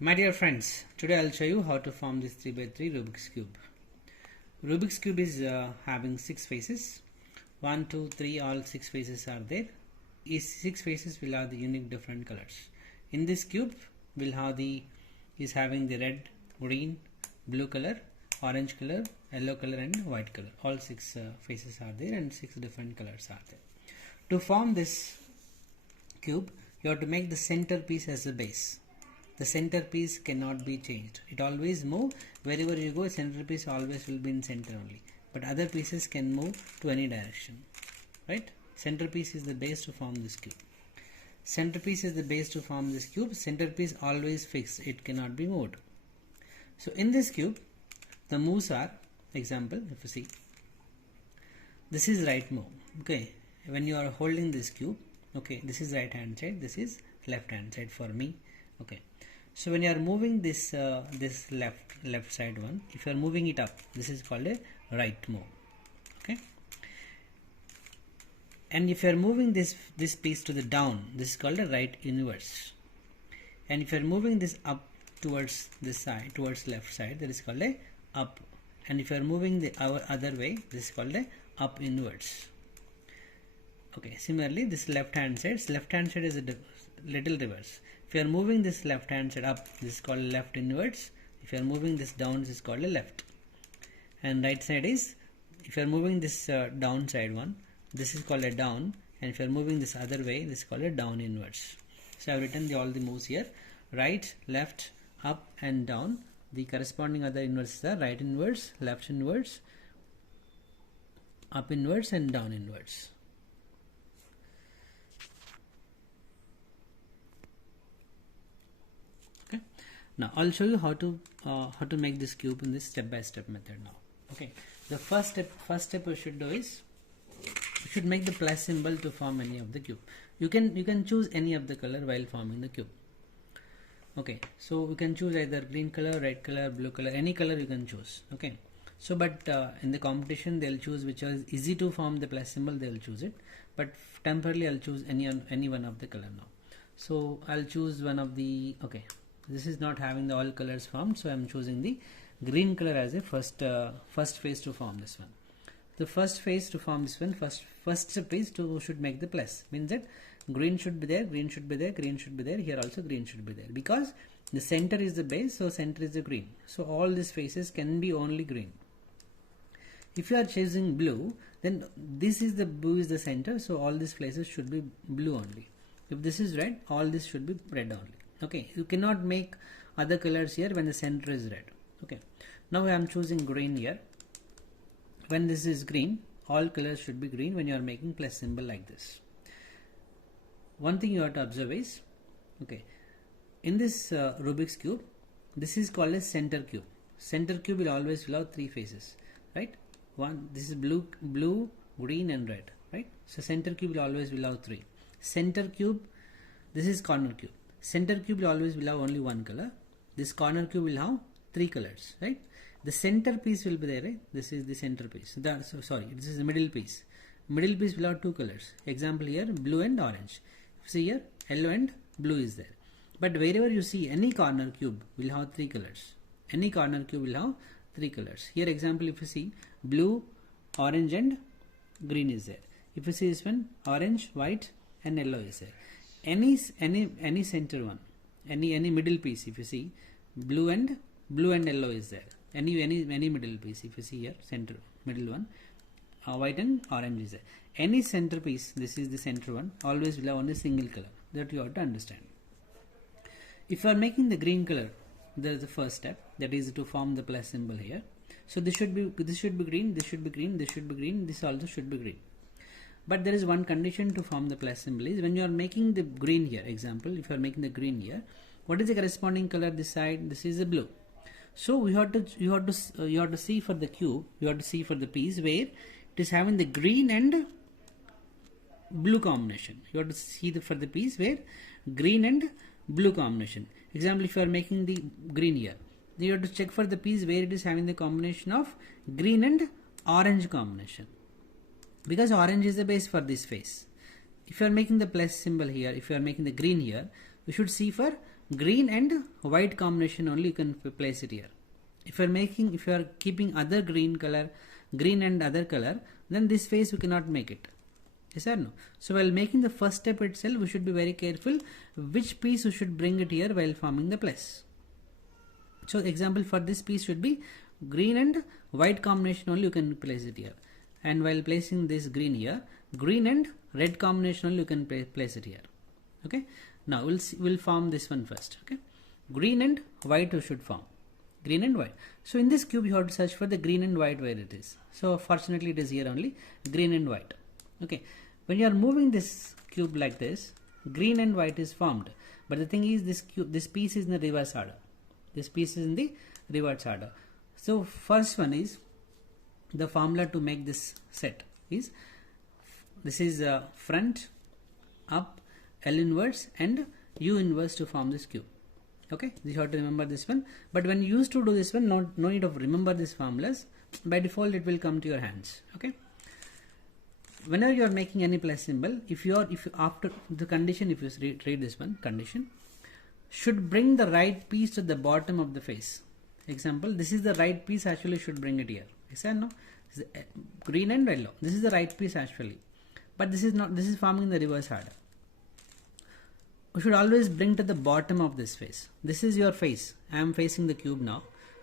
My dear friends, today I'll show you how to form this 3x3 Rubik's Cube. Rubik's Cube is having 6 faces. 1, 2, 3, all 6 faces are there. These 6 faces will have the unique different colors. In this cube, we'll have is having the red, green, blue color, orange color, yellow color and white color. All 6 faces are there and 6 different colors are there. To form this cube, you have to make the centerpiece as a base. The centerpiece cannot be changed. It always move wherever you go. Centerpiece always will be in center only, but other pieces can move to any direction, right? Centerpiece is the base to form this cube. Centerpiece is the base to form this cube. Centerpiece always fixed. It cannot be moved. So in this cube, the moves are, example, if you see, this is right move. Okay, when you are holding this cube, okay, this is right hand side, this is left hand side for me. Okay, so when you are moving this this left side one, if you are moving it up, this is called a right move. Okay, and if you are moving this piece to the down, this is called a right inverse. And if you are moving this up towards this side, towards left side, that is called a up. And if you are moving the other way, this is called a up inverse. Okay, similarly this left hand side is a little reverse. If you are moving this left hand side up, this is called left inverse. If you are moving this down, this is called a left. And right side is, if you are moving this down side one, this is called a down. And if you are moving this other way, this is called a down inverse. So I have written all the moves here: right, left, up and down. The corresponding other inverses are right inverse, left inverse, up inverse and down inverse. Okay, now I'll show you how to make this cube in this step-by-step method now. Okay, the first step you should do is you should make the plus symbol to form any of the cube. You can choose any of the color while forming the cube. Okay, so you can choose either green color, red color, blue color, any color you can choose. Okay, so but in the competition they'll choose which is easy to form the plus symbol, they'll choose it, but temporarily I'll choose any one of the color now. So I'll choose one of the, okay, this is not having the all colors formed, so I'm choosing the green color as a first phase to form this one. The first phase to form this one, first step is should make the plus, means that green should be there, green should be there, green should be there, here also green should be there, because the center is the base, so center is the green, so all these faces can be only green. If you are choosing blue, then this is the blue is the center, so all these places should be blue only. If this is red, all this should be red only. Okay, you cannot make other colors here when the center is red. Okay, now I am choosing green here. When this is green, all colors should be green when you are making plus symbol like this. One thing you have to observe is, okay, in this Rubik's cube, this is called a center cube. Center cube will always have 3 faces, right? One, this is blue, green and red, right? So center cube will always have 3. Center cube, this is corner cube. Center cube will always have only one color. This corner cube will have 3 colors, right? The center piece will be there, right? This is the center piece. Sorry, this is the middle piece. Middle piece will have 2 colors. Example here, blue and orange. See here, yellow and blue is there. But wherever you see any corner cube will have 3 colors. Any corner cube will have 3 colors. Here example, if you see blue, orange and green is there. If you see this one, orange, white and yellow is there. Any center one, any middle piece, if you see blue and yellow is there. Any middle piece, if you see here, center middle one, white and orange is there. Any center piece, this is the center one, always will have only single color. That you have to understand. If you are making the green color, there is the first step, that is to form the plus symbol here. So this should be green, this should be green, this should be green, this also should be green. But there is one condition to form the plus symbol is when you are making the green here. Example, if you are making the green here, what is the corresponding color this side? This is the blue. So you have to see for the cube, you have to see for the piece where it is having the green and blue combination. You have to see for the piece where green and blue combination. Example, if you are making the green here, then you have to check for the piece where it is having the combination of green and orange combination, because orange is the base for this face. If you are making the plus symbol here, if you are making the green here, you should see for green and white combination only you can place it here. If you are keeping other green and other color, then this face we cannot make it. Yes or no? So while making the first step itself, we should be very careful which piece we should bring it here while forming the plus. So example for this piece should be green and white combination only you can place it here. And while placing this green here, green and red combination only you can place it here. Okay. Now we'll form this one first. Okay. Green and white we should form. Green and white. So in this cube you have to search for the green and white where it is. So fortunately it is here only, green and white. Okay. When you are moving this cube like this, green and white is formed. But the thing is this piece is in the reverse order. This piece is in the reverse order. So first one is the formula to make this set is this is front, up, L inverse and U inverse to form this cube. Okay, you have to remember this one. But when you used to do this one, no need of remember these formulas. By default, it will come to your hands. Okay. Whenever you are making any plus symbol, if after the condition, if you read this one, condition should bring the right piece to the bottom of the face. Example, this is the right piece, actually should bring it here. Yes or no? This is green and yellow. This is the right piece actually, but this is not. This is forming the reverse order. We should always bring to the bottom of this face. This is your face. I am facing the cube now.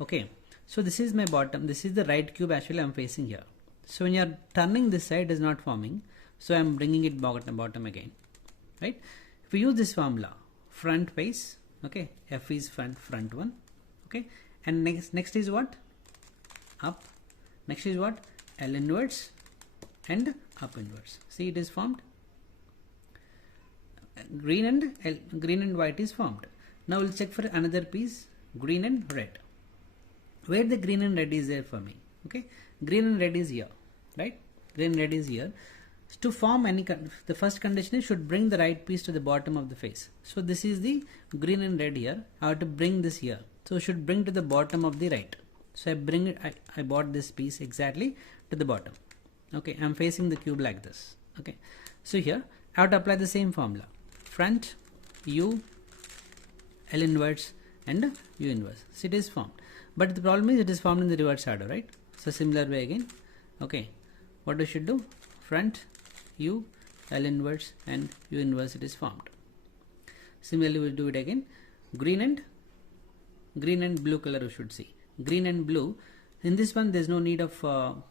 Okay. So this is my bottom. This is the right cube actually I am facing here. So when you are turning this side, it is not forming. So I am bringing it bottom again. Right. If we use this formula, front face. Okay. F is front one. Okay. And next is what? Up. Next is what? L inverse and up inverse. See, it is formed. Green and white is formed. Now we'll check for another piece, green and red. Where the green and red is there for me? Okay, green and red is here, right? Green and red is here. To form the first condition is should bring the right piece to the bottom of the face. So this is the green and red here. I have to bring this here. So should bring to the bottom of the right. So I bring it. I brought this piece exactly to the bottom. Okay, I'm facing the cube like this. Okay, so here I have to apply the same formula. Front, U, L inverse and U inverse. So it is formed. But the problem is it is formed in the reverse order, right? So similar way again. Okay, what we should do? Front, U, L inverse and U inverse, it is formed. Similarly we'll do it again. Green and blue color we should see. Green and blue. In this one there is no need of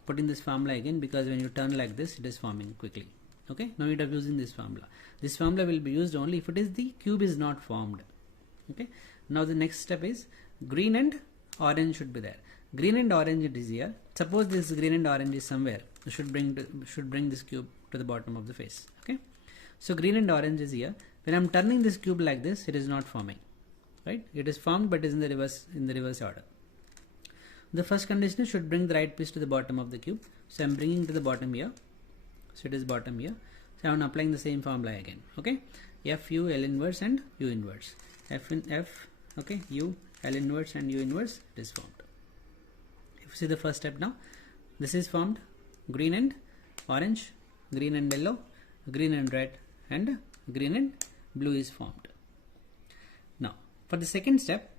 putting this formula again, because when you turn like this it is forming quickly. Okay, no need of using this formula. This formula will be used only if it is the cube is not formed. Okay, now the next step is green and orange should be there. Green and orange it is here. Suppose this green and orange is somewhere. You should bring this cube to the bottom of the face. Okay, so green and orange is here. When I'm turning this cube like this, it is not forming. Right? It is formed but is in the reverse order. The first condition should bring the right piece to the bottom of the cube. So I'm bringing to the bottom here. So it is bottom here. So I'm applying the same formula again. Okay, F, U, L inverse and U inverse. F in F. Okay, U, L inverse and U inverse, it is formed. If you see the first step now, this is formed. Green and orange, green and yellow, green and red and green and blue is formed. Now for the second step,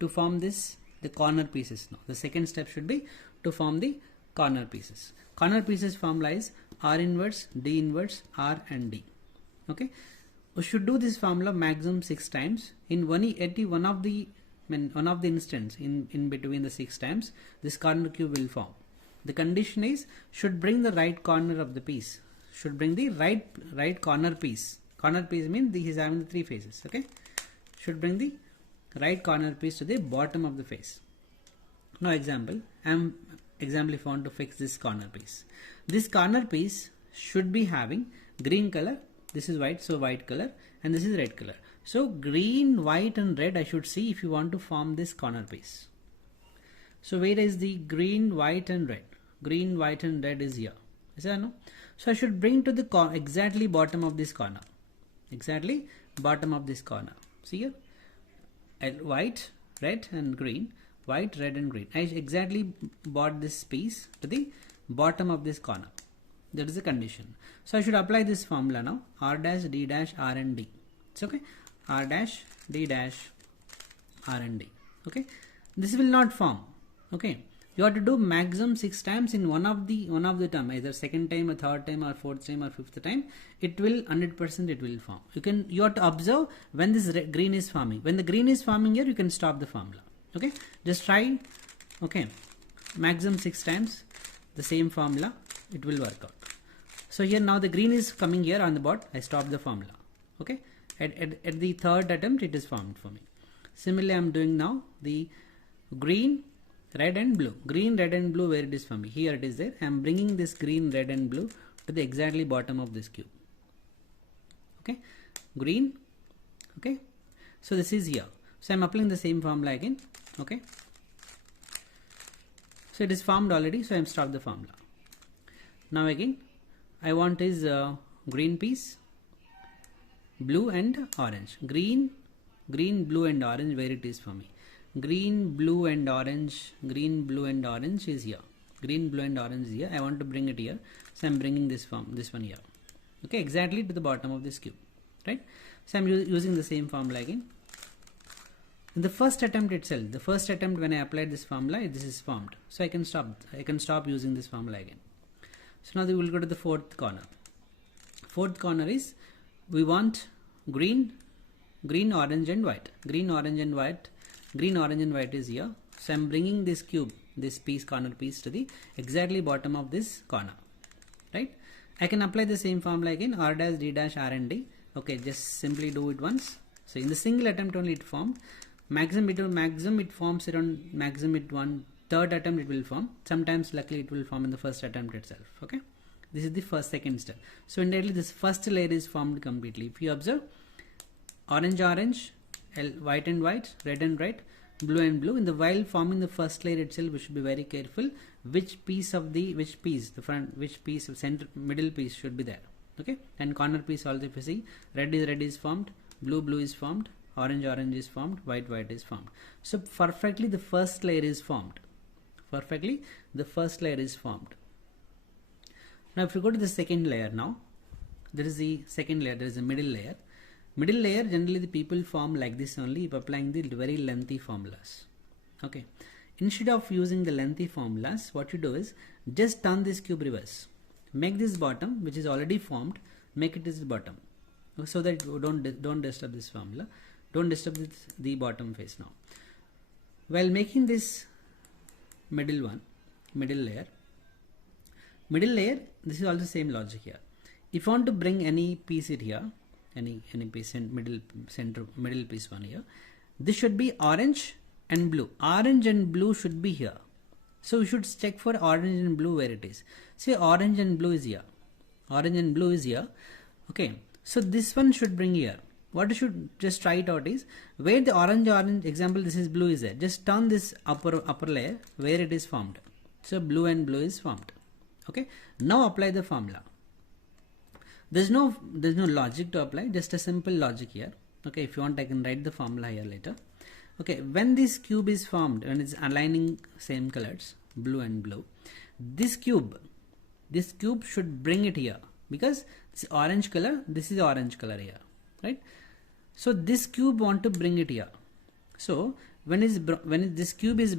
to form this, the corner pieces. Now the second step should be to form the corner pieces. Corner pieces formula is R inverse, D inverse, R and D. Okay, we should do this formula maximum 6 times. In one of the instance in between the 6 times, this corner cube will form. The condition is should bring the right corner of the piece. Should bring the right corner piece. Corner piece means he is having the 3 faces. Okay, should bring the right corner piece to the bottom of the face. Now example, I am found to fix this corner piece. This corner piece should be having green color. This is white, so white color, and this is red color. So green, white and red I should see if you want to form this corner piece. So where is the green, white and red? Green, white and red is here. Is that no? So I should bring to the exactly bottom of this corner. Exactly bottom of this corner. See here? White, red and green. White, red and green. I exactly brought this piece to the bottom of this corner. That is the condition. So I should apply this formula now. R dash, D dash, R and D. It's okay. R dash D dash R and D. Okay, this will not form. Okay, you have to do maximum 6 times in one of the term, either second time or third time or fourth time or fifth time. It will 100% it will form. You have to observe when this green is forming. When the green is forming here, you can stop the formula. Okay, just try. Okay, maximum 6 times the same formula, it will work out. So here now the green is coming here on the board. I stop the formula. Okay, at the third attempt it is formed for me. Similarly, I am doing now the green, red and blue. Green, red and blue, where it is for me? Here it is there. I am bringing this green, red and blue to the exactly bottom of this cube. Okay, green. Okay, so this is here. So I am applying the same formula again. Okay, so it is formed already. So I am stopped the formula. Now again, I want is green piece, blue and orange. Green, blue and orange, where it is for me? Green, blue and orange. Green, blue and orange is here. Green, blue and orange is here. I want to bring it here, so I am bringing this one here. Okay, exactly to the bottom of this cube, right? So I am using the same formula again. In the first attempt itself, the first attempt when I applied this formula, this is formed. So I can stop using this formula again. So now we will go to the fourth corner. Fourth corner is, we want green, orange and white. Green, orange and white. Green, orange and white is here. So I am bringing this cube, this piece, corner piece, to the exactly bottom of this corner, right? I can apply the same formula again, R dash D dash R and D. Okay, just simply do it once. So in the single attempt only it formed. Maximum it forms around third attempt it will form. Sometimes luckily it will form in the first attempt itself. Okay, this is the second step. So indirectly this first layer is formed completely. If you observe, orange, white and white, red and red, blue and blue. In the while forming the first layer itself, we should be very careful which piece of center, middle piece should be there. Okay, and corner piece also, if you see, red is formed, blue is formed, orange is formed, white is formed. So perfectly the first layer is formed. Now if you go to the second layer, now there is the second layer, there is a middle layer. Middle layer, generally the people form like this only if applying the very lengthy formulas. Okay, instead of using the lengthy formulas, what you do is just turn this cube reverse. Make this bottom, which is already formed, make it as the bottom, so that you don't disturb this formula. Don't disturb the bottom face now. While making this middle layer, this is also same logic here. If you want to bring any piece here, any piece in middle piece one here, this should be orange and blue. Orange and blue should be here. So we should check for orange and blue where it is. See, orange and blue is here. Okay, so this one should bring here. What you should just try it out is, where the orange, example this is blue is there, just turn this upper layer where it is formed. So blue and blue is formed. Okay, now apply the formula. There's no logic to apply, just a simple logic here. Okay, if you want I can write the formula here later. Okay, when this cube is formed, when it's aligning same colors, blue and blue, this cube should bring it here, because this orange color, this is orange color here, right? So this cube want to bring it here. So when this cube is